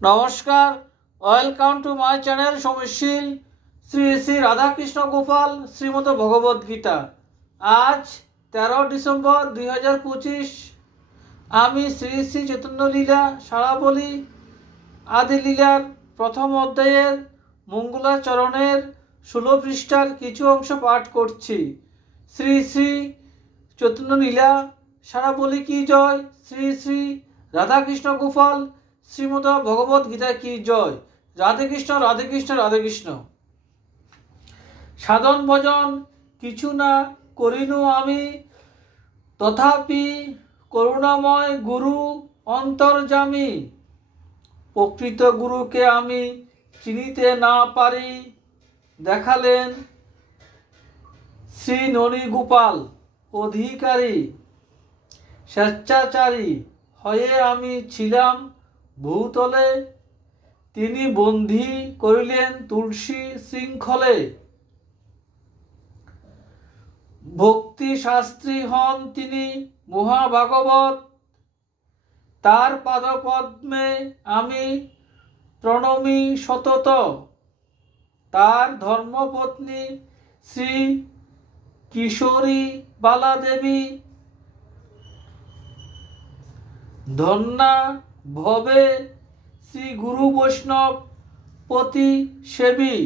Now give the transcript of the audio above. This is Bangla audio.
নমস্কার, welcome to my channel Samishil. Shri Shri Radhakrishna Gopal Shrimad Bhagavad Gita. আজ 13 ডিসেম্বর 2025। আমি শ্রী শ্রী চৈতন্য লীলা সারাবলী আদি লীলার প্রথম অধ্যায়ের মঙ্গলাচরণের 16 পৃষ্ঠার কিছু অংশ পাঠ করছি। শ্রী শ্রী চৈতন্য লীলা সারাবলী কি জয়, শ্রী শ্রী রাধাকৃষ্ণ গোপাল শ্রীমদ ভগবদ গীতা কি জয়। রাধে কৃষ্ণ, রাধে কৃষ্ণ, রাধে কৃষ্ণ। সাধন ভজন কিছু না করিনু আমি, তথাপি করুণাময় গুরু অন্তর্যামী। প্রকৃত গুরুকে আমি চিনিতে না পারি, দেখালেন শ্রী ননী গোপাল অধিকারী। স্বেচ্ছাচারী হয়ে আমি ছিলাম ভূতলে, তিনি বন্দী করিলেন তুলসী শৃঙ্খলে। ভক্তি শাস্ত্রী হন তিনি মহাভাগবত, তার পাদপদ্মে আমি প্রণমী সতত। তার ধর্মপত্নী শ্রী কিশোরী বালা দেবী, ধন্যা ভবে শ্রী গুরু বৈষ্ণব পতি সেবী।